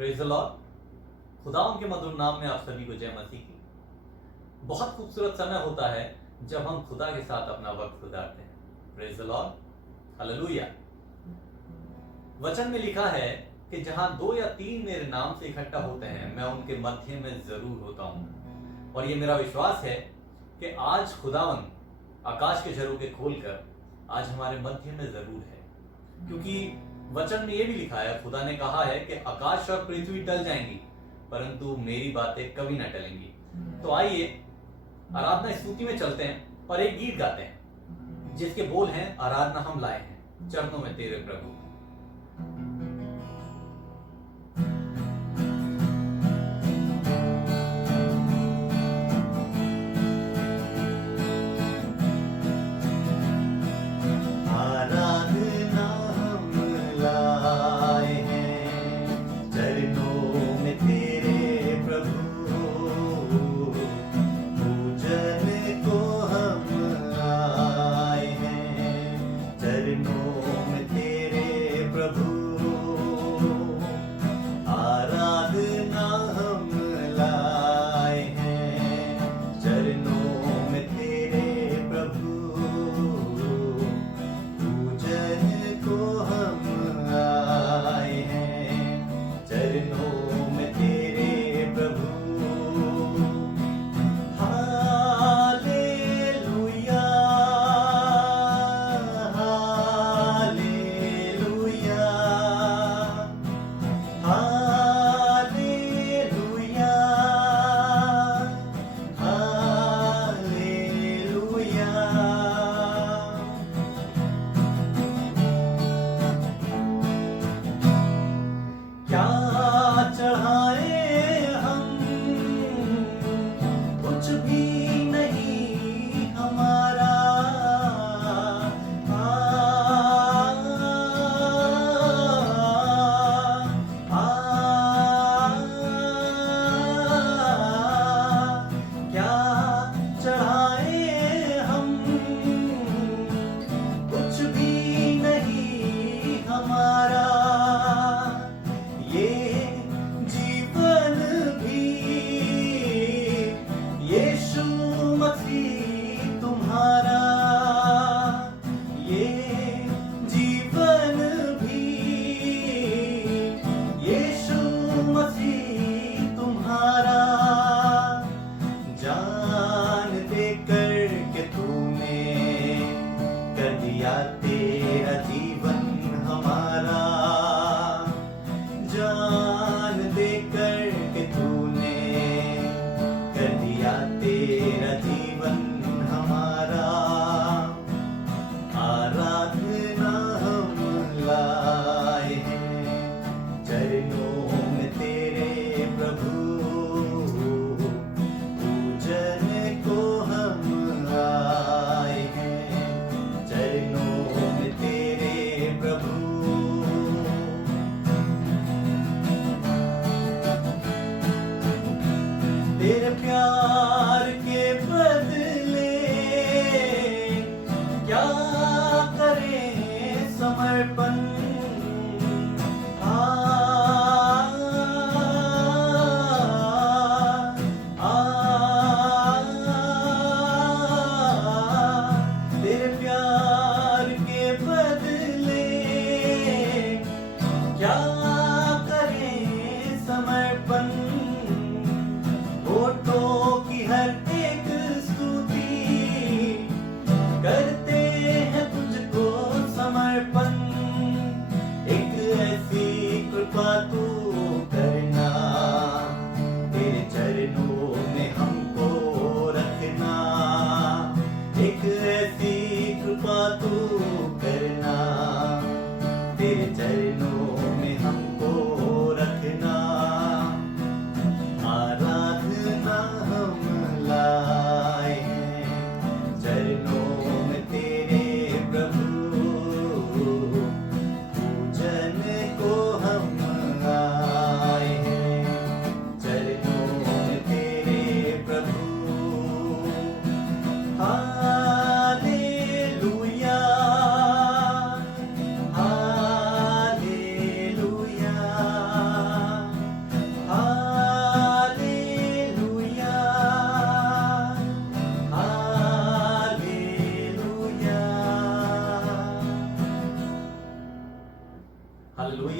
Praise the Lord. खुदा उनके मधुर नाम में आप सभी को जय मसीह की। बहुत खूबसूरत समय होता है जब हम खुदा के साथ अपना वक्त गुजारते हैं। Praise the Lord, hallelujah. वचन में लिखा है कि जहां 2 या 3 मेरे नाम से इकट्ठा होते हैं, मैं उनके मध्य में जरूर होता हूं। और ये मेरा विश्वास है कि आज खुदावन आकाश के झरोखे खोलकर आज हमारे मध्य में जरूर है, क्योंकि वचन में ये भी लिखा है, खुदा ने कहा है कि आकाश और पृथ्वी टल जाएंगी परंतु मेरी बातें कभी ना टलेंगी। तो आइए आराधना स्तुति में चलते हैं और एक गीत गाते हैं जिसके बोल हैं, आराधना हम लाए हैं चरणों में तेरे प्रभु। चरणों में तेरे प्रभु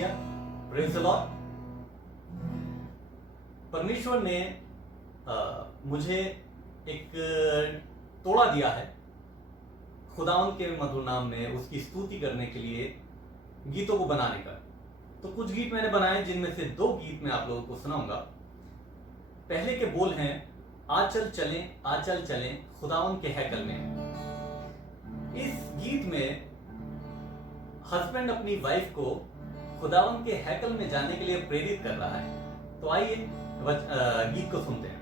हालेलुया, प्रेज द लॉर्ड। परमेश्वर ने मुझे एक तोड़ा दिया है खुदावंद के मधुर नाम में उसकी स्तुति करने के लिए गीतों को बनाने का। तो कुछ गीत मैंने बनाए जिनमें से 2 गीत मैं आप लोगों को सुनाऊंगा। पहले के बोल हैं, आचल चलें खुदावंद के हैकल में। इस गीत में हस्बैंड अपनी वाइफ को खुदावंद के हैकल में जाने के लिए प्रेरित कर रहा है। तो आइए गीत को सुनते हैं।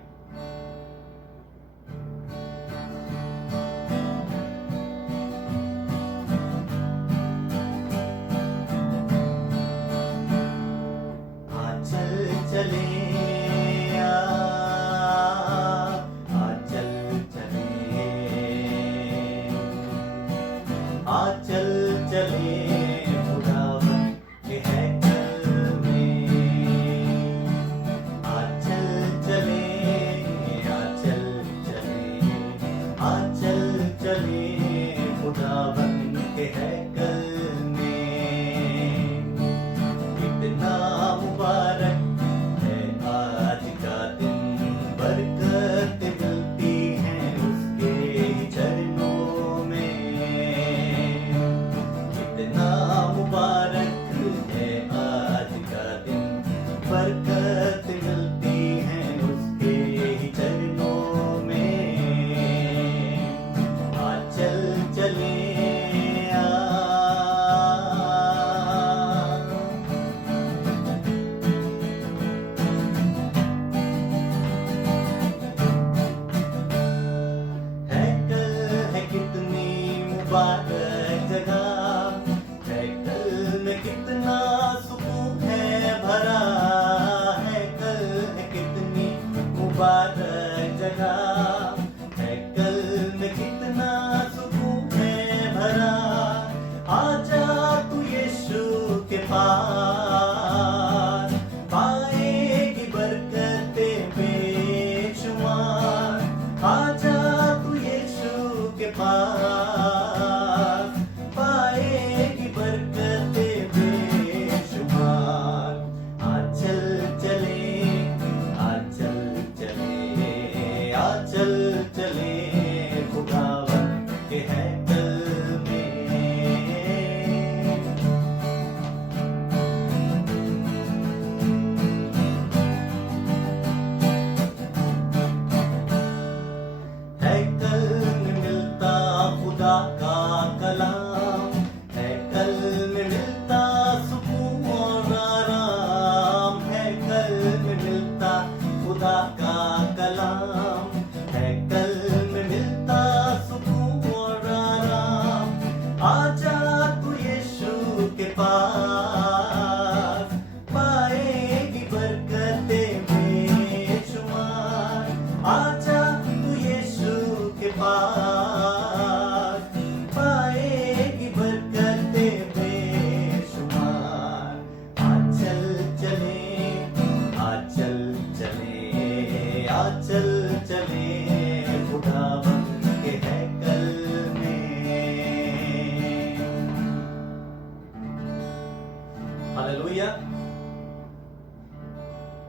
हालेलुया,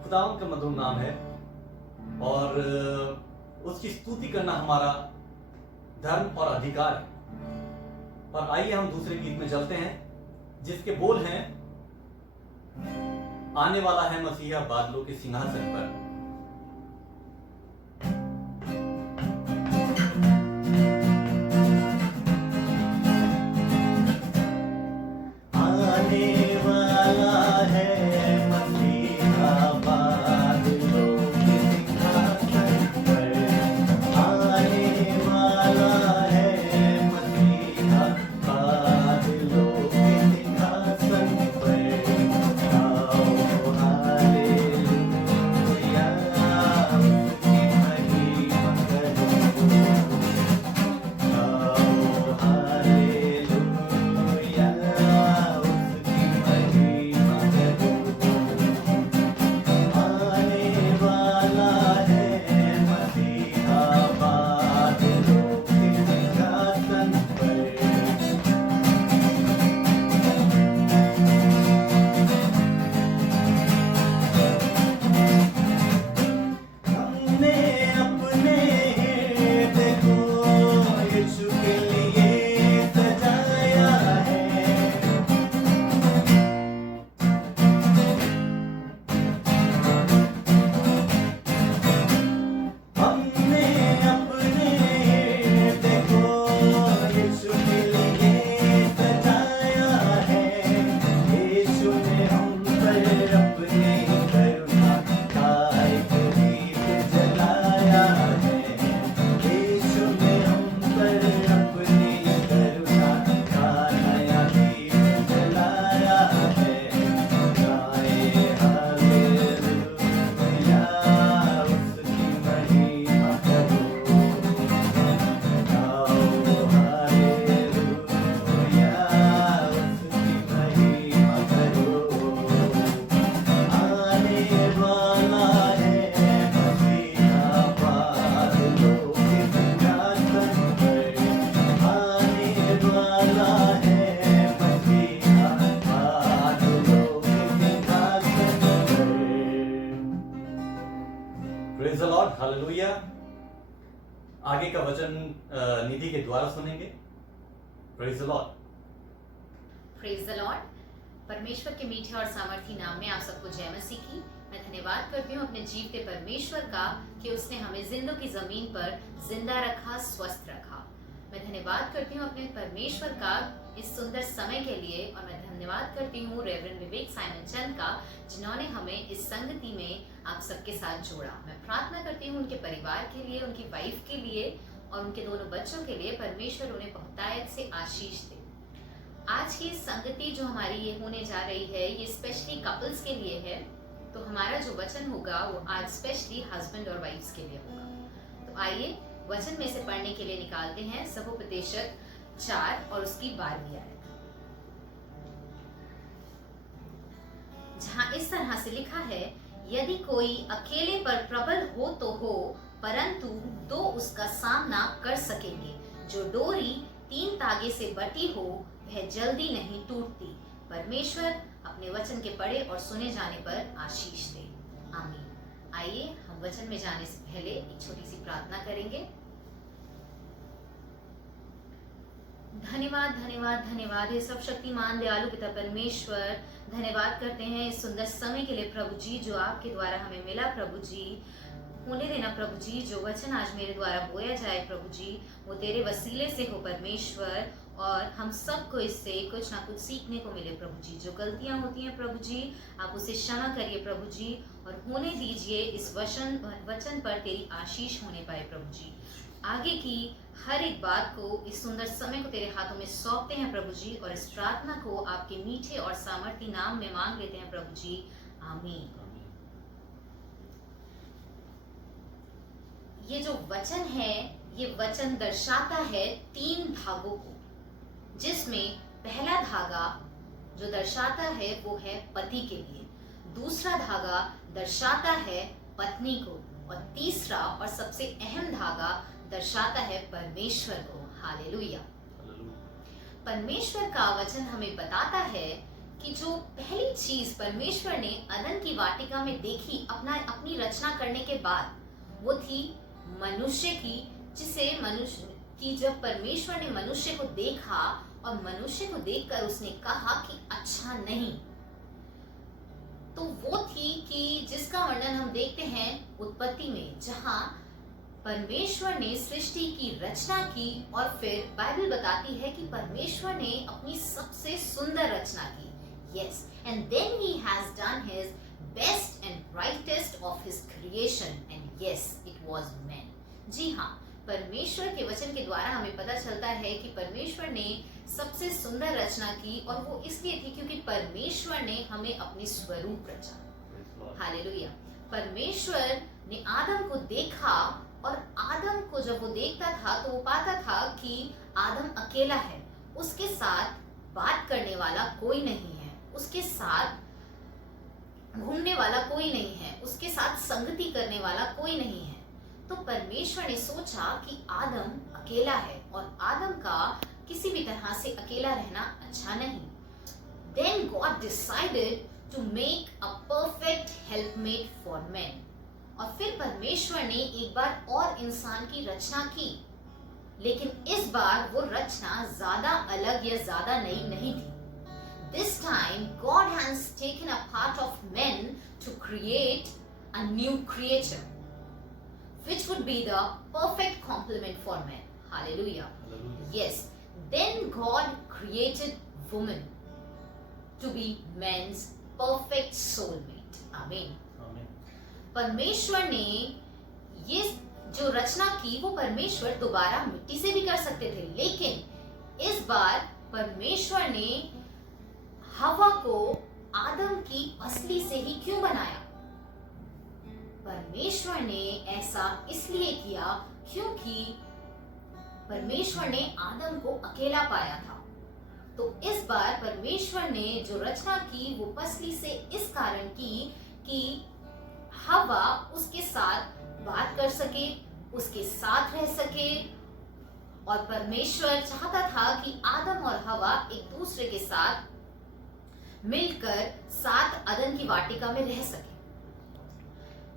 खुदावंद का मधुर नाम है और उसकी स्तुति करना हमारा धर्म और अधिकार है। और आइए हम दूसरे गीत में चलते हैं जिसके बोल हैं, आने वाला है मसीहा बादलों के सिंहासन पर। Praise the Lord, hallelujah. आगे का वचन निधि के द्वारा सुनेंगे। Praise the Lord. Praise the Lord. परमेश्वर के मीठे और सामर्थी नाम में आप सबको जय मसीह की। मैं धन्यवाद करती हूँ अपने जीवते परमेश्वर का कि उसने हमें जिंदों की जमीन पर जिंदा रखा, स्वस्थ रखा। मैं धन्यवाद करती हूँ अपने परमेश्वर का इस सुंदर समय के लिए, और मैं धन्यवाद करती हूँ रेवरेंड विवेक साइमन चंद का, जिन्होंने हमें इस संगति में आप सबके साथ जोड़ा। मैं प्रार्थना करती हूँ उनके परिवार के लिए, उनकी वाइफ के लिए और उनके दोनों बच्चों के लिए। परमेश्वर उन्हें बहुतायत से आशीष दे। आज की संगति जो हमारी ये होने जा रही है, ये स्पेशली कपल्स के लिए है। तो हमारा जो वचन होगा वो आज स्पेशली हस्बैंड और वाइफ्स के लिए होगा। तो आइए वचन में से पढ़ने के लिए निकालते हैं सभोपदेशक 4 और उसकी 12वीं आयत, जहाँ इस तरह से लिखा है, यदि कोई अकेले पर प्रबल हो तो हो, परंतु 2 उसका सामना कर सकेंगे। जो डोरी 3 तागे से बटी हो वह जल्दी नहीं टूटती। परमेश्वर अपने वचन के पढ़े और सुने जाने पर आशीष दे। आमीन। आइए हम वचन में जाने से पहले एक छोटी सी प्रार्थना करेंगे। धन्यवाद धन्यवाद धन्यवाद हे सब शक्तिमान दयालु पिता परमेश्वर, धन्यवाद करते हैं इस सुंदर समय के लिए प्रभु जी, जो आपके द्वारा हमें मिला। प्रभु जी होने देना प्रभु जी, जो वचन आज मेरे द्वारा बोया जाए प्रभु जी, वो तेरे वसीले से हो परमेश्वर, और हम सबको इससे कुछ ना कुछ सीखने को मिले प्रभु जी। जो गलतियां होती हैं प्रभु जी, आप उसे क्षमा करिए प्रभु जी, और होने दीजिए इस वचन पर तेरी आशीष होने पाए प्रभु जी। आगे की हर एक बात को, इस सुंदर समय को तेरे हाथों में सौंपते हैं प्रभु जी, और इस प्रार्थना को आपके मीठे और सामर्थी नाम में मांग लेते हैं प्रभु जी। आमीन। ये जो वचन है, ये वचन दर्शाता है 3 धागों को, जिसमें पहला धागा जो दर्शाता है वो है पति के लिए, दूसरा धागा दर्शाता है पत्नी को, और तीसरा और सबसे अहम धागा दर्शाता है परमेश्वर को। हालेलुया। परमेश्वर का वचन हमें बताता है कि जो पहली चीज परमेश्वर ने अदन की वाटिका में देखी अपनी रचना करने के बाद, वो थी मनुष्य की, जिसे मनुष्य की जब परमेश्वर ने मनुष्य को देखा और मनुष्य को देखकर उसने कहा कि अच्छा नहीं, तो वो थी कि जिसका वर्णन हम देखते हैं उत्पत्ति में, जहां परमेश्वर ने सृष्टि की रचना की, और फिर बाइबल बताती है कि परमेश्वर ने अपनी सबसे सुंदर रचना की। Yes, and then he has done his best and brightest of his creation, and yes it was man. जी हाँ, परमेश्वर के वचन के द्वारा हमें पता चलता है कि परमेश्वर ने सबसे सुंदर रचना की, और वो इसलिए थी क्योंकि परमेश्वर ने हमें अपने स्वरूप रचा। हालेलुया। परमेश्वर ने आदम को देखा, और आदम को जब वो देखता था तो वो पाता था कि आदम अकेला है, उसके साथ बात करने वाला कोई नहीं है, उसके साथ घूमने वाला कोई नहीं है, उसके साथ संगति करने वाला कोई नहीं है। तो परमेश्वर ने सोचा कि आदम अकेला है, और आदम का किसी भी तरह से अकेला रहना अच्छा नहीं। Then God decided to make a perfect helpmate for man. और फिर परमेश्वर ने एक बार और इंसान की रचना की, लेकिन इस बार वो रचना ज्यादा अलग या ज्यादा नई नहीं थी। This time God has taken a part of men to create a new creature, which would be the perfect complement for man. Hallelujah. Yes. Then God created woman to be man's perfect soulmate. Amen. परमेश्वर ने ये जो रचना की, वो परमेश्वर दोबारा मिट्टी से भी कर सकते थे, लेकिन इस बार परमेश्वर ने हवा को आदम की पसली से ही क्यों बनाया? परमेश्वर ने ऐसा इसलिए किया क्योंकि परमेश्वर ने आदम को अकेला पाया था। तो इस बार परमेश्वर ने जो रचना की वो पसली से इस कारण की कि हवा उसके साथ बात कर सके, उसके साथ रह सके, और परमेश्वर चाहता था कि आदम और हवा एक दूसरे के साथ मिलकर साथ अदन की वाटिका में रह सके।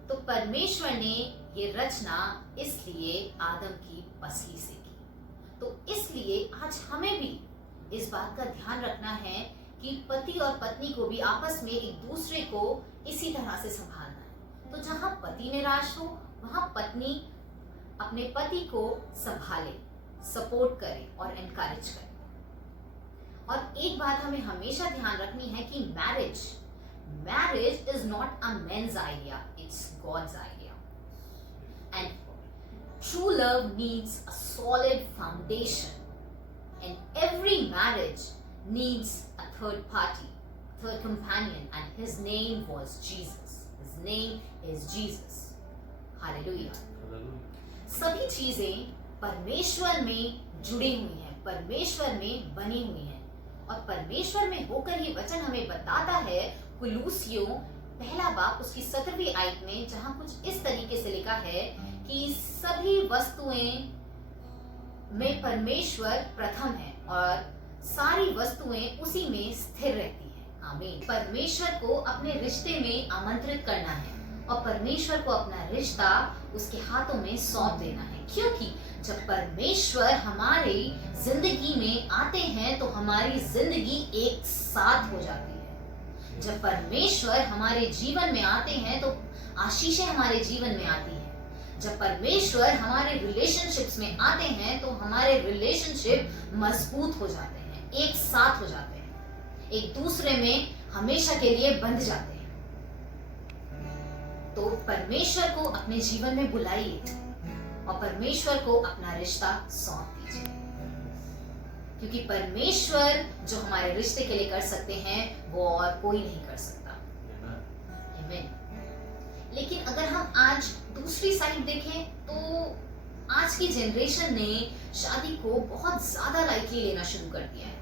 तो परमेश्वर ने ये रचना इसलिए आदम की पसली से की। तो इसलिए आज हमें भी इस बात का ध्यान रखना है कि पति और पत्नी को भी आपस में एक दूसरे को इसी तरह से संभालना है। तो जहां पति निराश हो वहां पत्नी अपने पति को संभाले, सपोर्ट करे और एनकरेज करे। और एक बात हमें हमेशा ध्यान रखनी है कि marriage is not a man's idea, it's God's idea. And true love needs a solid foundation, and every marriage needs a third party, third companion, and his name was Jesus. His name is Jesus. Hallelujah. सभी चीजें परमेश्वर में जुड़ी हुई हैं, परमेश्वर में बनी हुई हैं, और परमेश्वर में होकर ये वचन हमें बताता है कुलूसियों पहला बाब उसकी 17वीं आयत में, जहां कुछ इस तरीके से लिखा है कि सभी वस्तुएं में परमेश्वर प्रथम है और सारी वस्तुएं उसी में स्थिर रहती हैं। आमीन। परमेश्वर को अपने रिश्ते में आमंत्रित करना है और परमेश्वर को अपना रिश्ता उसके हाथों में सौंप देना है, क्योंकि जब परमेश्वर हमारी जिंदगी में आते हैं तो हमारी जिंदगी एक साथ हो जाती है। जब परमेश्वर हमारे जीवन में आते हैं तो आशीषें हमारे जीवन में आती हैं। जब परमेश्वर हमारे रिलेशनशिप्स में आते हैं तो हमारे रिलेशनशिप मजबूत हो जाते हैं, एक साथ हो जाते हैं, एक दूसरे में हमेशा के लिए बंध जाते हैं। तो परमेश्वर को अपने जीवन में बुलाइए और परमेश्वर को अपना रिश्ता सौंप दीजिए, क्योंकि परमेश्वर जो हमारे रिश्ते के लिए कर सकते हैं वो और कोई नहीं कर सकता। आमीन। लेकिन अगर हम आज दूसरी साइड देखें तो आज की जनरेशन ने शादी को बहुत ज्यादा लाइटली लेना शुरू कर दिया है,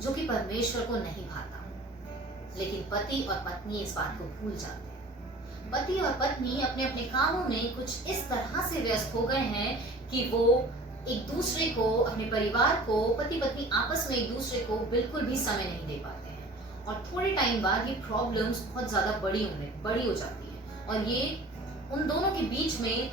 जो कि परमेश्वर को नहीं भाता। लेकिन पति और पत्नी इस बात को भूल जाते हैं। पति और पत्नी अपने अपने कामों में कुछ इस तरह से व्यस्त हो गए हैं कि वो एक दूसरे को, अपने परिवार को, पति पत्नी आपस में एक दूसरे को बिल्कुल भी समय नहीं दे पाते हैं, और थोड़े टाइम बाद ये प्रॉब्लम्स बहुत ज्यादा बड़ी हो जाती है, और ये उन दोनों के बीच में,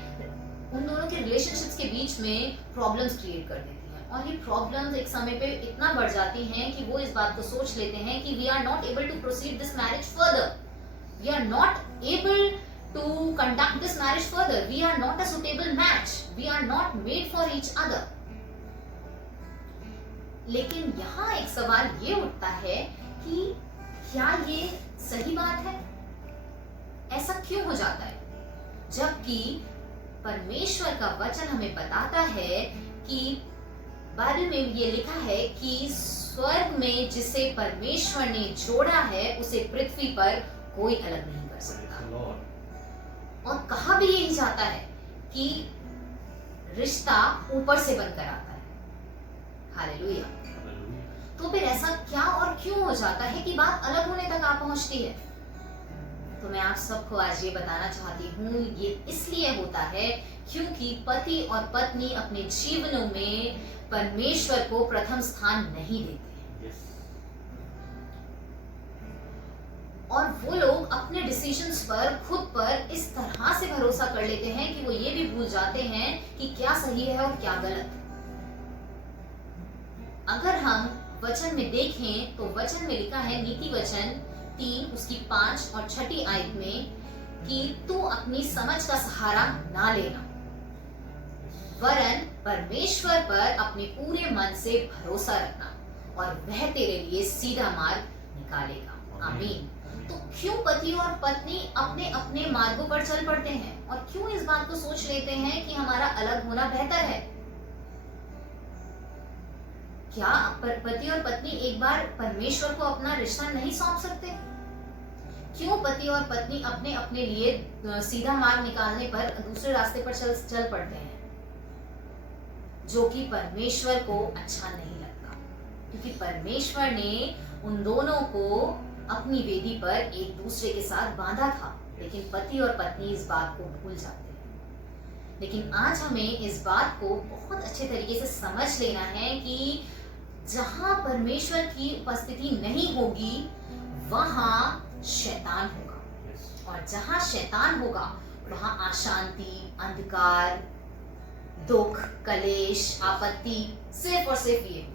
उन दोनों के रिलेशनशिप्स के बीच में प्रॉब्लम्स क्रिएट कर देती हैं। और ये प्रॉब्लम्स एक समय पे इतना बढ़ जाती हैं कि वो इस बात को सोच लेते हैं कि we are not able to proceed this marriage further, we are not able to conduct this marriage further, we are not a suitable match, we are not made for each other. लेकिन यहाँ एक सवाल ये उठता है कि क्या ये सही बात है? ऐसा क्यों हो जाता है, जबकि परमेश्वर का वचन हमें बताता है कि बाइबल में ये लिखा है कि स्वर्ग में जिसे परमेश्वर ने जोड़ा है उसे पृथ्वी पर कोई अलग नहीं कर सकता। और कहा भी यही जाता है कि रिश्ता ऊपर से बनकर आता है। हालेलुया। तो फिर ऐसा क्या और क्यों हो जाता है कि बात अलग होने तक आ पहुंचती है? तो मैं आप सबको आज ये बताना चाहती हूँ, ये इसलिए होता है क्योंकि पति और पत्नी अपने जीवनों में परमेश्वर को प्रथम स्थान नहीं देते। और वो लोग अपने डिसीजंस पर खुद पर इस तरह से भरोसा कर लेते हैं कि वो ये भी भूल जाते हैं कि क्या सही है और क्या गलत। अगर हम वचन में देखें तो वचन में लिखा है, नीति वचन 3 उसकी 5 और 6 आयत में, कि तू अपनी समझ का सहारा ना लेना, वरन परमेश्वर पर अपने पूरे मन से भरोसा रखना और वह तेरे लिए सीधा मार्ग निकालेगा। आमीन। तो क्यों पति और पत्नी अपने अपने मार्गों पर चल पड़ते हैं और क्यों इस बात को सोच लेते हैं कि हमारा अलग होना बेहतर है? क्या पति और पत्नी एक बार परमेश्वर को अपना रिश्ता नहीं सौंप सकते? क्यों पति और पत्नी अपने अपने लिए सीधा मार्ग निकालने पर दूसरे रास्ते पर चल पड़ते हैं, जो कि परमेश्वर को अच्छा नहीं लगता? क्योंकि परमेश्वर ने उन दोनों को अपनी वेदी पर एक दूसरे के साथ बांधा था, लेकिन पति और पत्नी इस बात को भूल जाते हैं। लेकिन आज हमें इस बात को बहुत अच्छे तरीके से समझ लेना है कि जहां परमेश्वर की उपस्थिति नहीं होगी वहां शैतान होगा, और जहां शैतान होगा वहां अशांति, अंधकार, दुख, कलेश, आपत्ति, सिर्फ और सिर्फ ये।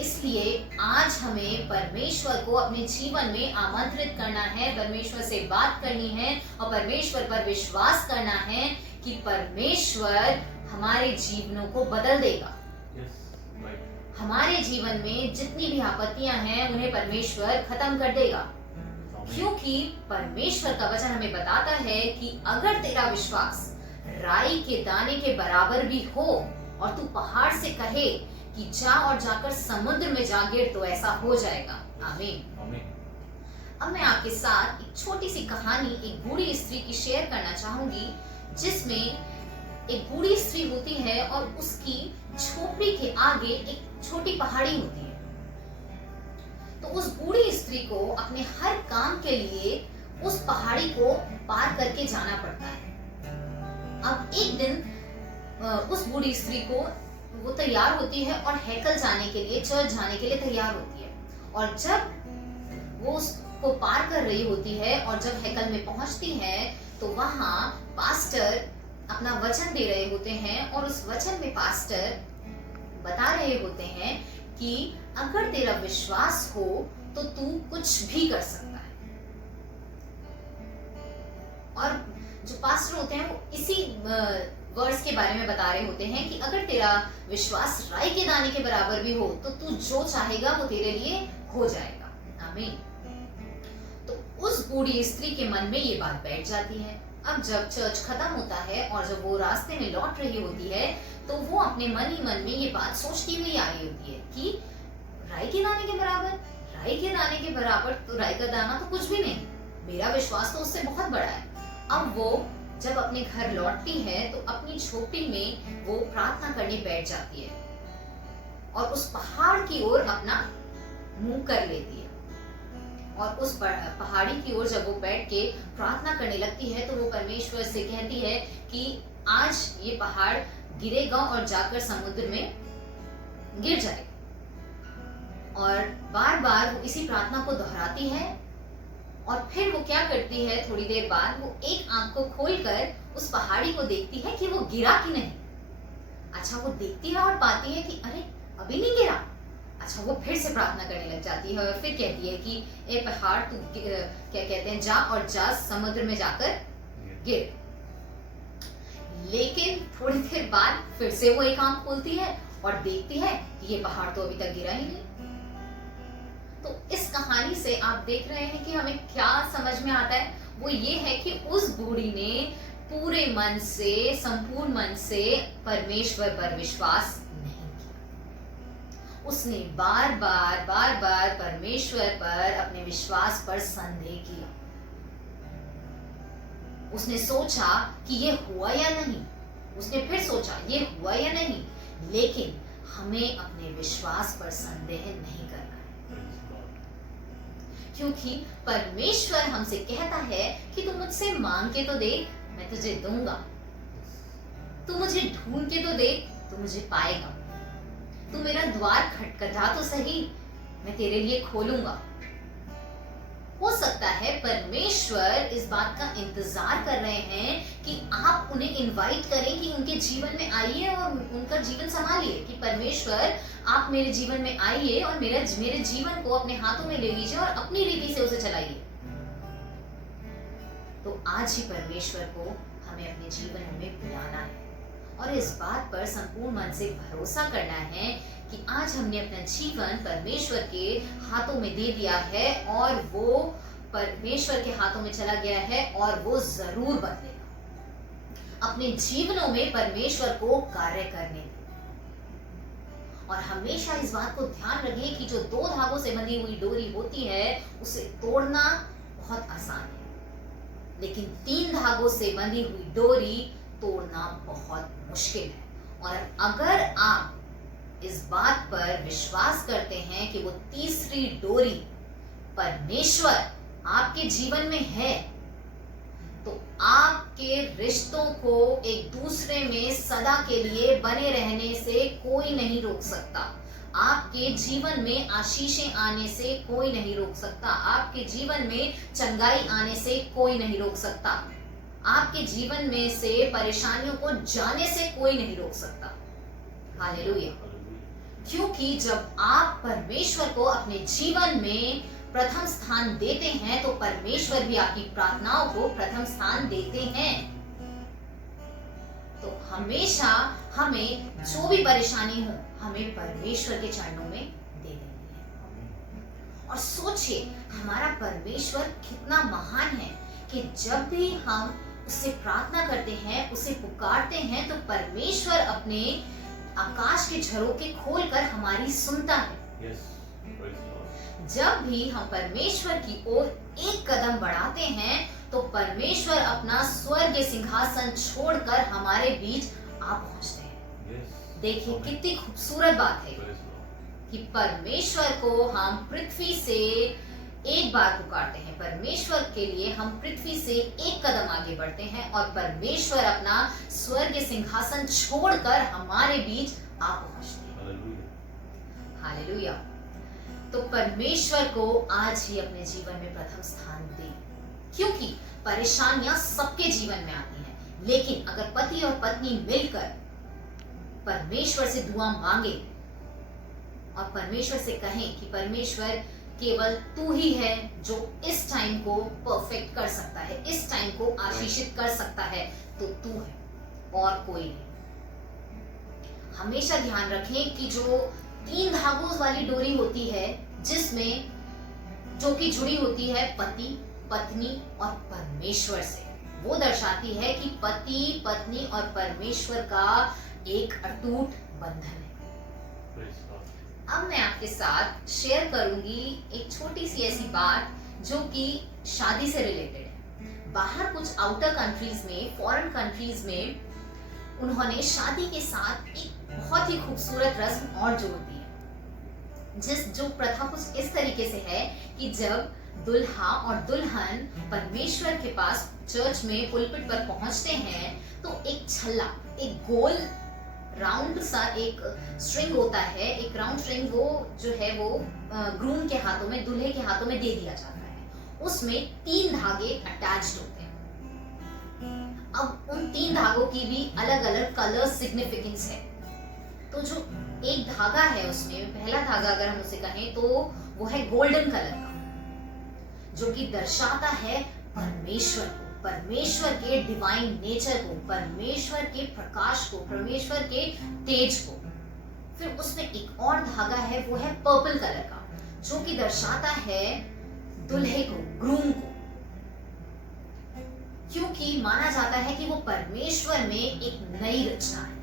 इसलिए आज हमें परमेश्वर को अपने जीवन में आमंत्रित करना है, परमेश्वर से बात करनी है और परमेश्वर पर विश्वास करना है कि परमेश्वर हमारे जीवनों को बदल देगा। हमारे जीवन में जितनी भी आपत्तियां हैं उन्हें परमेश्वर खत्म कर देगा, क्योंकि परमेश्वर का वचन हमें बताता है कि अगर तेरा विश्वास राई के दाने के बराबर भी हो और तू पहाड़ से कहे कि जा और जाकर समुद्र में जा गिर, तो ऐसा हो जाएगा। आमीन। अब मैं आपके साथ एक छोटी सी कहानी एक बूढ़ी स्त्री की शेयर करना चाहूंगी, जिसमें एक बूढ़ी स्त्री होती है और उसकी झोपड़ी के आगे एक छोटी पहाड़ी होती है। तो उस बूढ़ी स्त्री को अपने हर काम के लिए उस पहाड़ी को पार करके जाना पड़ता है। अब एक दिन उस बूढ़ी स्त्री को वो तैयार होती है और हैकल जाने के लिए, चर्च जाने के लिए तैयार होती है। और जब वो उसको पार कर रही होती है और जब हैकल में पहुंचती है तो वहां पास्टर अपना वचन दे रहे होते हैं और उस वचन में पास्टर बता रहे होते हैं कि अगर तेरा विश्वास हो तो तू कुछ भी कर सकता है। और जो पास्टर होते हैं वो इसी वर्ड्स के बारे में बता रहे होते हैं कि अगर तेरा विश्वास राई के दाने के बराबर भी हो तो तू जो चाहेगा वो तेरे लिए हो जाएगा। आमीन। तो उस बूढ़ी स्त्री के मन में ये बात बैठ जाती है। अब जब चर्च खत्म होता है और जब वो रास्ते में लौट रही होती है तो वो अपने मन ही मन में ये बात सोचती हुई आ रही होती है कि राई के दाने के बराबर, राई के दाने के बराबर, तो राई का दाना तो कुछ भी नहीं, मेरा विश्वास तो उससे बहुत बड़ा है। अब वो जब अपने घर लौटती है तो अपनी झोपड़ी में वो प्रार्थना करने बैठ जाती है और उस पहाड़ की ओर अपना मुंह कर लेती है। और उस पहाड़ी की ओर जब वो बैठ के प्रार्थना करने लगती है तो वो परमेश्वर से कहती है कि आज ये पहाड़ गिरेगा और जाकर समुद्र में गिर जाएगा। और बार बार वो इसी प्रार्थना को दोहराती है और फिर वो क्या करती है, थोड़ी देर बाद वो एक आंख को खोलकर उस पहाड़ी को देखती है कि वो गिरा कि नहीं। अच्छा, वो देखती है और पाती है कि अरे अभी नहीं गिरा। अच्छा, वो फिर से प्रार्थना करने लग जाती है और फिर कहती है कि ए पहाड़ तू क्या कहते हैं, जा और जा समुद्र में जाकर गिर। लेकिन थोड़ी देर बाद फिर से वो एक आंख खोलती है और देखती है कि ये पहाड़ तो अभी तक गिरा ही नहीं। तो इस कहानी से आप देख रहे हैं कि हमें क्या समझ में आता है, वो ये है कि उस बूढ़ी ने पूरे मन से, संपूर्ण मन से परमेश्वर पर विश्वास नहीं किया। उसने बार बार परमेश्वर पर, अपने विश्वास पर संदेह किया। उसने सोचा कि ये हुआ या नहीं, उसने फिर सोचा ये हुआ या नहीं, लेकिन हमें अपने विश्वास पर संदेह नहीं करना है, क्योंकि परमेश्वर हमसे कहता है कि तू मुझसे मांग के तो देख, मैं तुझे दूंगा। तू मुझे ढूंढ के तो देख, तू मुझे पाएगा। तू मेरा द्वार खटखटा तो सही, मैं तेरे लिए खोलूंगा। हो सकता है परमेश्वर इस बात का इंतजार कर रहे हैं कि आप उन्हें इनवाइट करें कि उनके जीवन में आइए और उनका जीवन संभालिए, कि परमेश्वर आप मेरे जीवन में आइए और मेरे जीवन को अपने हाथों में ले लीजिए और अपनी रीति से उसे चलाइए। तो आज ही परमेश्वर को हमें अपने जीवन में बुलाना है और इस बात पर संपूर्ण मन से भरोसा करना है कि आज हमने अपना जीवन परमेश्वर के हाथों में दे दिया है और वो परमेश्वर के हाथों में चला गया है और वो जरूर बदलेगा। अपने जीवनों में परमेश्वर को कार्य करने दें और हमेशा इस बात को ध्यान रखें कि जो 2 धागों से बंधी हुई डोरी होती है उसे तोड़ना बहुत आसान है, लेकिन 3 धागों से बंधी हुई डोरी तोड़ना बहुत मुश्किल है। और अगर आप इस बात पर विश्वास करते हैं कि वो तीसरी डोरी परमेश्वर आपके जीवन में है, तो आपके रिश्तों को एक दूसरे में सदा के लिए बने रहने से कोई नहीं रोक सकता। आपके जीवन में आशीषें आने से कोई नहीं रोक सकता। आपके जीवन में चंगाई आने से कोई नहीं रोक सकता। आपके जीवन में से परेशानियों को जाने से कोई नहीं रोक सकता। हालेलुया। क्योंकि जब आप परमेश्वर को अपने जीवन में प्रथम स्थान देते हैं तो परमेश्वर भी आपकी प्रार्थनाओं को प्रथम स्थान देते हैं। तो हमेशा हमें जो भी परेशानी हो, हमें परमेश्वर के चरणों में दे देनी है। और सोचिए हमारा परमेश्वर कितना महान है कि जब भी हम उससे प्रार्थना करते हैं, उसे पुकारते हैं, तो परमेश्वर अपने आकाश के झरोखे खोलकर हमारी सुनता है। जब भी हम परमेश्वर की ओर एक कदम बढ़ाते हैं तो परमेश्वर अपना स्वर्ग सिंहासन छोड़कर हमारे बीच आ पहुंचते हैं। देखिए कितनी खूबसूरत बात है कि परमेश्वर को हम पृथ्वी से एक बार पुकारते हैं, परमेश्वर के लिए हम पृथ्वी से एक कदम आगे बढ़ते हैं और परमेश्वर अपना स्वर्ग सिंहासन छोड़कर हमारे बीच आ पहुंचते हैं। हालेलुया। तो परमेश्वर को आज ही अपने जीवन में प्रथम स्थान दें, क्योंकि परेशानियां सबके जीवन में आती हैं, लेकिन अगर पति और पत्नी मिलकर परमेश्वर से दुआ मांगे और परमेश्वर से कहें कि परमेश्वर केवल तू ही है जो इस टाइम को परफेक्ट कर सकता है, इस टाइम को आशीषित कर सकता है, तो तू है और कोई नहीं। हमेशा ध्यान रखें कि जो 3 धागों वाली डोरी होती है, जिसमें जो कि जुड़ी होती है पति, पत्नी और परमेश्वर से, वो दर्शाती है कि पति, पत्नी और परमेश्वर का एक अटूट बंधन है। अब मैं आपके साथ शेयर करूंगी एक छोटी सी ऐसी बात जो कि शादी से रिलेटेड है। बाहर कुछ आउटर कंट्रीज में, फॉरेन कंट्रीज में, उन्होंने शादी के साथ एक बहुत ही खूबसूरत रस्म और जोड़ दी है। जो प्रथा कुछ इस तरीके से है कि जब दुल्हा और दुल्हन परमेश्वर के पास चर्च में पुलपिट पर पहुंचते हैं तो एक छल्ला, एक गोल राउंड सा एक स्ट्रिंग होता है, एक राउंड स्ट्रिंग वो जो है वो ग्रूम के हाथों में, दूल्हे के हाथों में दे दिया जाता है। उसमें 3 धागे अटैच्ड होते हैं। अब उन 3 धागों की भी अलग अलग कलर सिग्निफिकेंस है। तो जो एक धागा है उसमें, पहला धागा अगर हम उसे कहें तो वो है गोल्डन कलर का, जो कि दर्शाता है परमेश्वर को, परमेश्वर के डिवाइन नेचर को, परमेश्वर के प्रकाश को, परमेश्वर के तेज को। फिर उसमें एक और धागा है, वो है पर्पल कलर का, जो कि दर्शाता है दुल्हे को, ग्रूम को, क्योंकि माना जाता है कि वो परमेश्वर में एक नई रचना है।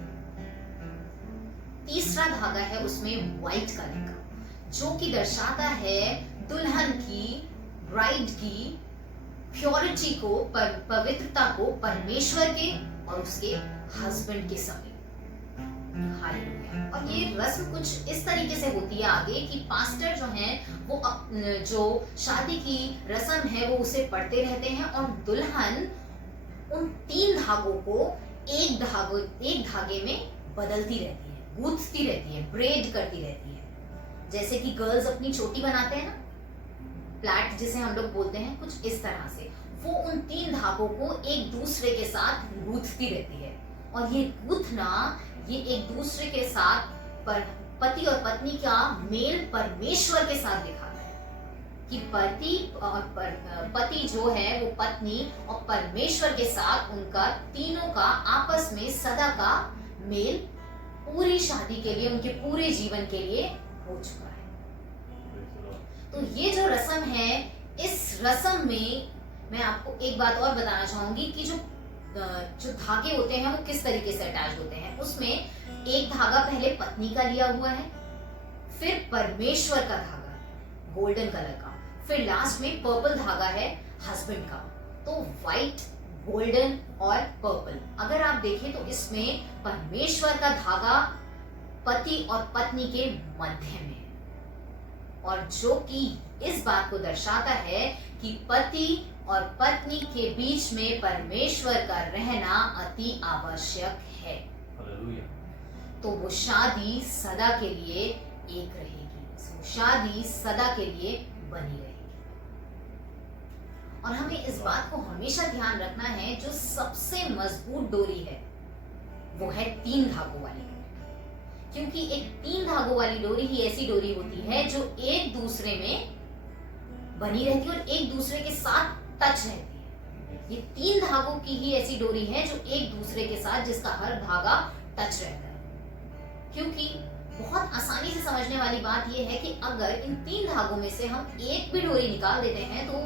तीसरा धागा है उसमें व्हाइट कलर का, जो कि दर्शाता है दुल्हन की, ब्राइड की प्योरिटी को, पवित्रता को परमेश्वर के और उसके हस्बैंड के समीप। हालेलुया। और ये रस्म कुछ इस तरीके से होती है आगे कि पास्टर जो हैं वो जो शादी की रस्म है वो उसे पढ़ते रहते हैं और दुल्हन उन 3 धागों को एक धागे में बदलती रहती है, गूंथती रहती है, ब्रेड करती रहती है। जैसे कि गर्ल्स अपनी चोटी बनाते हैं ना, प्लैट जिसे हम लोग बोलते हैं, कुछ इस तरह से वो उन 3 धागों को एक दूसरे के साथ गूंथती रहती है। और ये गूंथना, ये एक दूसरे के साथ पति और पत्नी का मेल परमेश्वर के साथ दिखाता है कि पति जो है वो पत्नी और परमेश्वर के साथ, उनका तीनों का आपस में सदा का मेल पूरी शादी के लिए, उनके पूरे जीवन के लिए हो चुका है। तो ये जो रस्म है, इस रस्म में मैं आपको एक बात और बताना चाहूंगी कि जो धागे होते हैं वो किस तरीके से अटैच होते हैं। उसमें एक धागा पहले पत्नी का लिया हुआ है, फिर परमेश्वर का धागा गोल्डन कलर का, फिर लास्ट में पर्पल धागा है हस्बैंड का। तो व्हाइट, गोल्डन और पर्पल, अगर आप देखें तो इसमें परमेश्वर का धागा पति और पत्नी के मध्य में, और जो कि इस बात को दर्शाता है कि पति और पत्नी के बीच में परमेश्वर का रहना अति आवश्यक है। हालेलुया। तो वो शादी सदा के लिए एक रहेगी, शादी सदा के लिए बनी रहेगी। और हमें इस बात को हमेशा ध्यान रखना है, जो सबसे मजबूत डोरी है वो है 3 धागों वाली डोरी। क्योंकि एक 3 धागों वाली डोरी ही ऐसी डोरी होती है जो एक दूसरे में बनी रहती है और एक दूसरे के साथ टच रहती है। ये 3 धागों की ही ऐसी डोरी है जो एक दूसरे के साथ, जिसका हर धागा टच रहता है। क्योंकि बहुत आसानी से समझने वाली बात यह है कि अगर इन 3 धागों में से हम एक भी डोरी निकाल देते हैं तो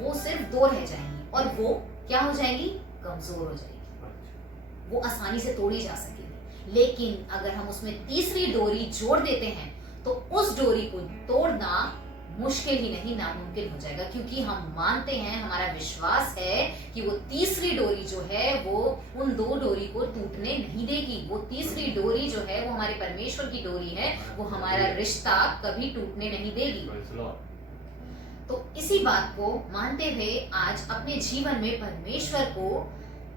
वो सिर्फ 2 रह जाएंगी और वो क्या हो जाएंगी, कमजोर हो जाएगी, वो आसानी से तोड़ी जा सकेगी। लेकिन अगर हम उसमें तीसरी डोरी जोड़ देते हैं तो उस डोरी को तोड़ना मुश्किल ही नहीं, नामुमकिन हो जाएगा। क्योंकि हम मानते हैं, हमारा विश्वास है कि वो तीसरी डोरी जो है वो उन 2 डोरी को टूटने नहीं देगी। वो तीसरी डोरी जो है वो हमारे परमेश्वर की डोरी है, वो हमारा रिश्ता कभी टूटने नहीं देगी। तो इसी बात को मानते हुए आज अपने जीवन में परमेश्वर को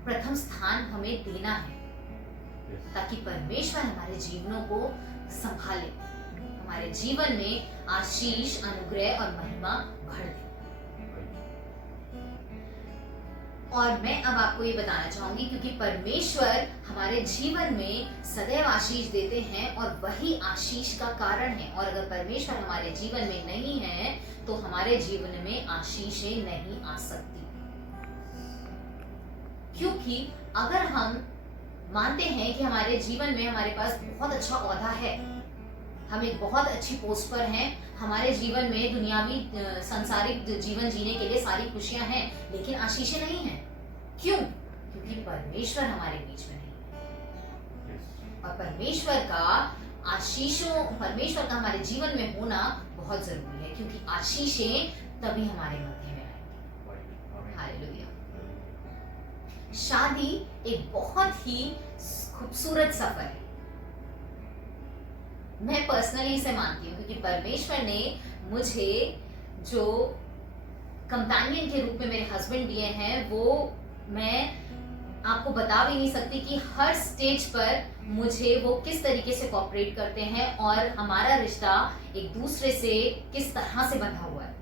प्रथम स्थान हमें देना है, ताकि परमेश्वर हमारे जीवनों को संभाले, हमारे जीवन में आशीष, अनुग्रह और महिमा भर दे। और मैं अब आपको ये बताना चाहूंगी, क्योंकि परमेश्वर हमारे जीवन में सदैव आशीष देते हैं और वही आशीष का कारण है। और अगर परमेश्वर हमारे जीवन में नहीं है तो हमारे जीवन में आशीषें नहीं आ सकती। क्योंकि अगर हम मानते हैं कि हमारे जीवन में हमारे पास बहुत अच्छा ओहदा है, हम एक बहुत अच्छी पोस्ट पर हैं, हमारे जीवन में दुनियावी सांसारिक जीवन जीने के लिए सारी खुशियां हैं, लेकिन आशीषें नहीं हैं। क्यों? क्योंकि परमेश्वर हमारे बीच में नहीं है। और परमेश्वर का हमारे जीवन में होना बहुत जरूरी है, क्योंकि आशीषें तभी हमारे मध्य में आएंगी। हालेलुया। शादी एक बहुत ही खूबसूरत सफर है। मैं पर्सनली इसे मानती हूँ, क्योंकि परमेश्वर ने मुझे जो कंपेनियन के रूप में मेरे हस्बैंड दिए हैं, वो मैं आपको बता भी नहीं सकती कि हर स्टेज पर मुझे वो किस तरीके से कोऑपरेट करते हैं और हमारा रिश्ता एक दूसरे से किस तरह से बंधा हुआ है।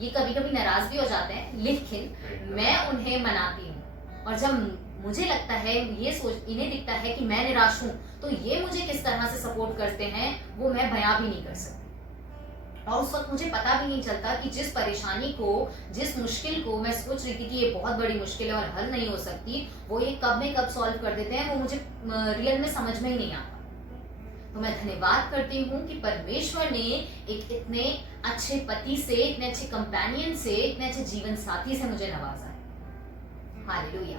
ये कभी कभी नाराज भी हो जाते हैं, लेकिन मैं उन्हें मनाती हूँ। और जब मुझे लगता है, इन्हें दिखता है कि मैं निराश हूँ, तो ये मुझे किस तरह से सपोर्ट करते हैं वो मैं बयां भी नहीं कर सकती। और उस वक्त मुझे पता भी नहीं चलता कि जिस परेशानी को, जिस मुश्किल को मैं सोच रही थी कि ये बहुत बड़ी मुश्किल है और हल नहीं हो सकती, वो ये कब में कब सॉल्व कर देते हैं, वो मुझे रियल में समझ में ही नहीं आता। तो मैं धन्यवाद करती हूँ कि परमेश्वर ने एक इतने अच्छे पति से, इतने अच्छे कंपेनियन से, इतने अच्छे जीवन साथी से मुझे नवाजा है। हालेलुया।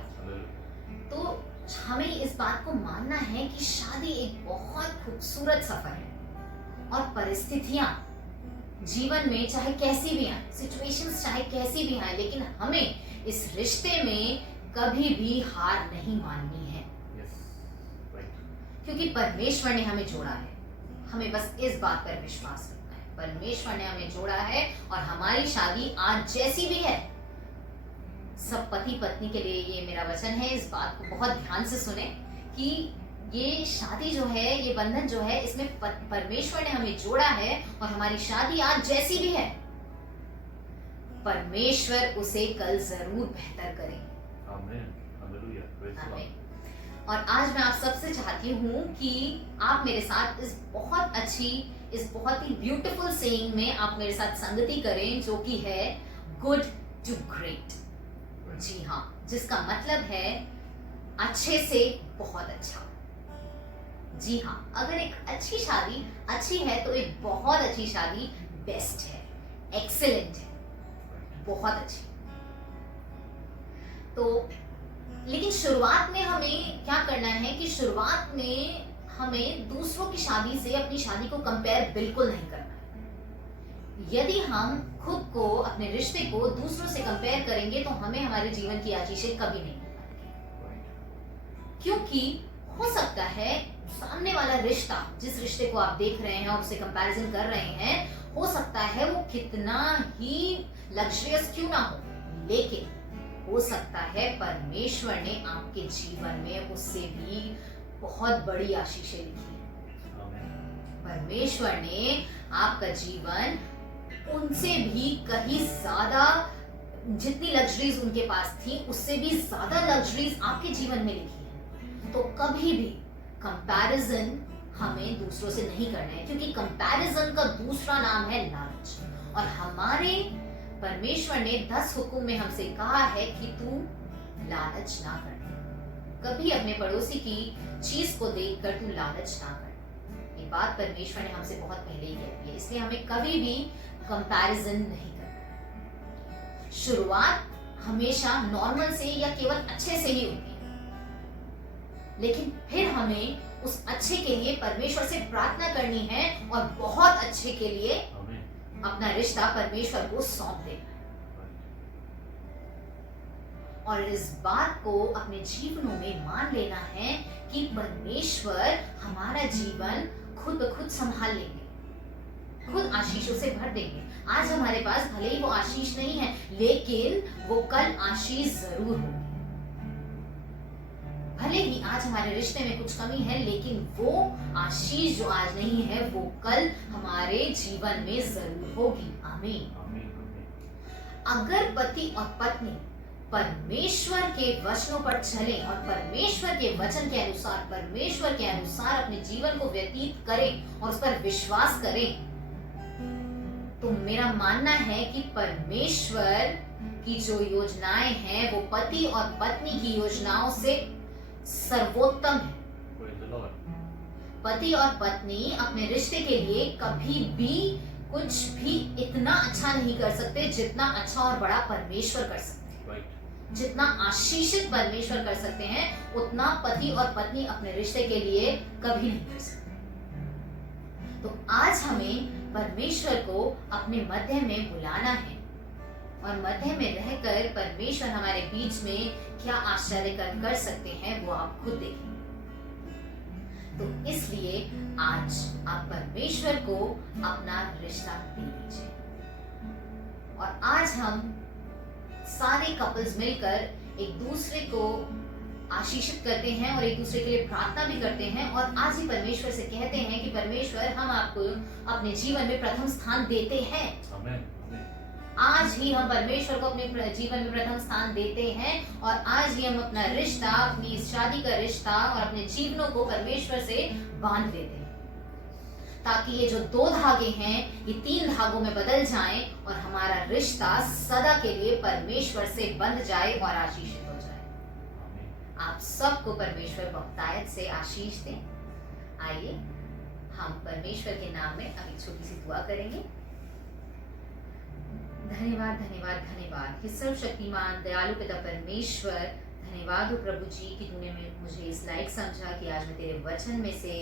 तो हमें इस बात को मानना है कि शादी एक बहुत खूबसूरत सफर है और परिस्थितियां जीवन में चाहे कैसी भी आए, सिचुएशंस चाहे कैसी भी आए, लेकिन हमें इस रिश्ते में कभी भी हार नहीं माननी है। क्योंकि परमेश्वर ने हमें जोड़ा है, हमें बस इस बात पर विश्वास रखना है। परमेश्वर ने हमें जोड़ा है और हमारी शादी आज जैसी भी है, सब पति पत्नी के लिए ये मेरा वचन है, इस बात को बहुत ध्यान से सुने कि ये शादी जो है, ये बंधन जो है, इसमें परमेश्वर ने हमें जोड़ा है और हमारी शादी आज जैसी भी है, परमेश्वर उसे कल जरूर बेहतर करेंगे। आमीन। आमीन। और आज मैं आप सबसे चाहती हूँ कि आप मेरे साथ इस बहुत ही ब्यूटीफुल सेइंग में आप मेरे साथ संगति करें, जो कि है गुड टू ग्रेट। जी हाँ, जिसका मतलब है अच्छे से बहुत अच्छा। जी हाँ, अगर एक अच्छी शादी अच्छी है तो एक बहुत अच्छी शादी बेस्ट है, एक्सीलेंट है, बहुत अच्छी। तो लेकिन शुरुआत में हमें क्या करना है कि शुरुआत में हमें दूसरों की शादी से अपनी शादी को कंपेयर बिल्कुल नहीं करना है। यदि हम खुद को, अपने रिश्ते को दूसरों से कंपेयर करेंगे तो हमें हमारे जीवन की आशीषें कभी नहीं मिल पाएंगी। क्योंकि हो सकता है सामने वाला रिश्ता, जिस रिश्ते को आप देख रहे हैं और उसे कंपैरिजन कर रहे हैं, हो सकता है वो कितना ही लग्जरियस क्यों ना हो, लेकिन हो सकता है परमेश्वर ने आपके जीवन में उससे भी बहुत बड़ी आशीषें लिखी है। परमेश्वर ने आपका जीवन उनसे भी कहीं ज्यादा, जितनी लग्जरीज उनके पास थी उससे भी ज्यादा लग्जरीज आपके जीवन में लिखी है। तो कभी भी कंपैरिजन हमें दूसरों से नहीं करना है, क्योंकि कंपैरिजन का दूसरा नाम है लालच। और हमारे परमेश्वर ने 10 हुक्म में हमसे कहा है कि तू लालच ना कर। कभी अपने पड़ोसी की चीज को देखकर तू लालच ना कर। ये बात परमेश्वर ने हमसे बहुत पहले ही कह दी है, इसलिए हमें कभी भी कंपैरिजन नहीं करना। शुरुआत हमेशा नॉर्मल से या केवल अच्छे से ही होती है, लेकिन फिर हमें उस अच्छे के लिए परमेश्वर से प्रार्थना करनी है और बहुत अच्छे के लिए अपना रिश्ता परमेश्वर को सौंप देना और इस बात को अपने जीवनों में मान लेना है कि परमेश्वर हमारा जीवन खुद ब खुद संभाल लेंगे, खुद आशीषों से भर देंगे। आज हमारे पास भले ही वो आशीष नहीं है, लेकिन वो कल आशीष जरूर होगी। भले ही आज हमारे रिश्ते में कुछ कमी है, लेकिन वो आशीष जो आज नहीं है वो कल हमारे जीवन में जरूर होगी। आमीन। अगर पति और पत्नी परमेश्वर के वचनों पर चलें और परमेश्वर के वचन के अनुसार, परमेश्वर के अनुसार अपने जीवन को व्यतीत करें और उस पर विश्वास करें, तो मेरा मानना है कि परमेश्वर की जो योजनाएं हैं वो पति और पत्नी की योजनाओं से सर्वोत्तम है। पति और पत्नी अपने रिश्ते के लिए कभी भी कुछ भी इतना अच्छा नहीं कर सकते जितना अच्छा और बड़ा परमेश्वर कर सकते हैं। जितना आशीषित परमेश्वर कर सकते हैं उतना पति और पत्नी अपने रिश्ते के लिए कभी नहीं कर सकते। तो आज हमें परमेश्वर को अपने मध्य में बुलाना है और मध्य में रहकर परमेश्वर हमारे बीच में क्या आश्चर्य कर सकते हैं वो आप खुद देखें। तो इसलिए आज आप परमेश्वर को अपना रिश्ता दे दीजिए। और आज हम सारे कपल्स मिलकर एक दूसरे को आशीषित करते हैं और एक दूसरे के लिए प्रार्थना भी करते हैं और आज ही परमेश्वर से कहते हैं कि परमेश्वर हम आपको अपने जीवन में प्रथम स्थान देते हैं। आमीन। आज ही हम परमेश्वर को अपने जीवन में प्रथम स्थान देते हैं और आज ही हम अपना रिश्ता, अपनी शादी का रिश्ता और अपने जीवनों को परमेश्वर से बांध देते हैं, ताकि ये जो 2 धागे हैं ये 3 धागों में बदल जाएं और हमारा रिश्ता सदा के लिए परमेश्वर से बंध जाए और आशीषित हो जाए। आप सबको परमेश्वर बहुतायत से आशीष दें। आइए हम परमेश्वर के नाम में अभी छोटी सी दुआ करेंगे। धन्यवाद धन्यवाद धन्यवाद कि सर्वशक्तिमान दयालु पिता परमेश्वर, धन्यवाद हो प्रभु जी कि तूने मुझे इस लायक समझा कि आज मैं तेरे वचन में से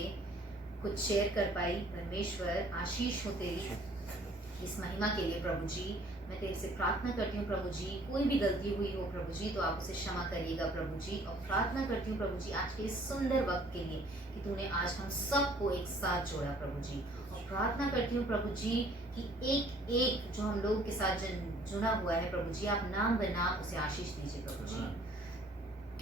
कुछ शेयर कर पाई। परमेश्वर आशीष हो तेरी इस महिमा के लिए प्रभु जी। मैं तेरे से प्रार्थना करती हूँ प्रभु जी, कोई भी गलती हुई हो प्रभु जी तो आप उसे क्षमा करिएगा प्रभु जी। और प्रार्थना करती हूँ प्रभु जी आज के इस सुंदर वक्त के लिए कि तूने आज हम सबको एक साथ जोड़ा प्रभु जी। और प्रार्थना करती हूँ प्रभु जी कि एक एक जो हम लोगों के साथ जुड़ा हुआ है प्रभु जी, आप नाम ब नाम उसे आशीष दीजिए प्रभु जी।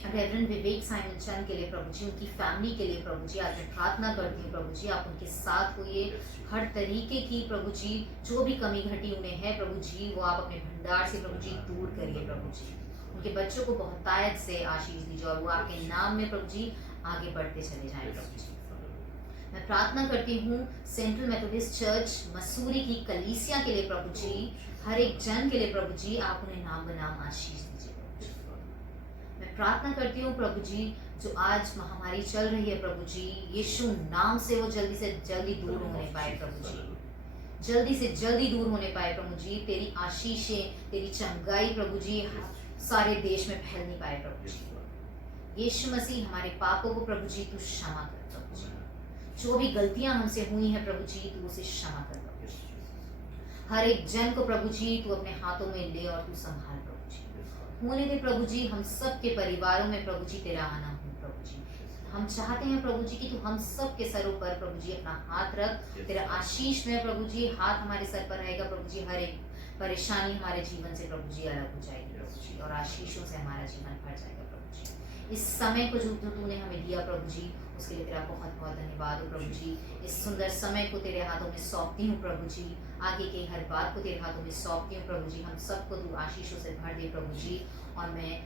रेवरेंड विवेक साइमन चंद के लिए प्रभु जी, उनकी फैमिली के लिए प्रभु जी आज मैं प्रार्थना करती हूँ प्रभु जी, आप उनके साथ होइए। हर तरीके की प्रभु जी जो भी कमी घटी उन्हें है प्रभु जी वो आप अपने भंडार से प्रभु जी दूर करिए प्रभु जी। उनके बच्चों को बहुतायत से आशीष दीजिए और वो आपके नाम में प्रभु जी आगे बढ़ते चले जाएं प्रभु जी। मैं प्रार्थना करती हूँ सेंट्रल मेथोडिस्ट चर्च मसूरी की कलीसिया के लिए प्रभु जी, हर एक जन के लिए प्रभु जी आप उन्हें नाम बनाम आशीष दीजिए प्रभु जी। मैं प्रार्थना करती हूँ प्रभु जी जो आज महामारी चल रही है प्रभु जी, यीशु नाम से वो जल्दी से जल्दी दूर होने पाए प्रभु जी, जल्दी से जल्दी दूर होने पाए प्रभु जी। तेरी आशीषें, तेरी चंगाई प्रभु जी सारे देश में फैलनी पाए प्रभु जी। यीशु मसीह हमारे पापों को प्रभु जी तू क्षमा कर प्रभु जी, जो भी गलतियां हमसे हुई हैं प्रभु जी तू उसे क्षमा कर प्रभु जी। हर एक जन को प्रभु जी तू अपने हाथों में ले और तू संभाल प्रभु जी। होने दे प्रभु जी हम सब के परिवारों में प्रभु जी तेरा आना हो प्रभु जी। हम चाहते हैं प्रभु जी कि तू हम सब के सरों पर प्रभु जी अपना हाथ रख, तेरा आशीष में प्रभु जी हाथ हमारे सर पर रहेगा प्रभु जी। हर एक परेशानी हमारे जीवन से प्रभु जी अलग हो जाएगी प्रभु जी और आशीषों से हमारा जीवन भर जाएगा प्रभु जी। इस समय को जो तूने हमें दिया प्रभु जी, उसके लिए तेरा बहुत बहुत धन्यवाद हो प्रभु जी। इस सुंदर समय को तेरे हाथों में सौंपती हूँ प्रभु जी, आगे के हर बात को तेरे हाथों में सौंपती हूँ प्रभु जी। हम सबको तू आशीषों से भर दे प्रभु जी, और मैं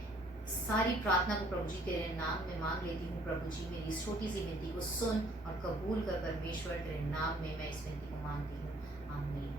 सारी प्रार्थना को प्रभु जी तेरे नाम में मांग लेती हूँ प्रभु जी। मेरी इस छोटी सी विनती को सुन और कबूल कर परमेश्वर, तेरे नाम में मैं इस विनती को मांगती हूँ, आमीन।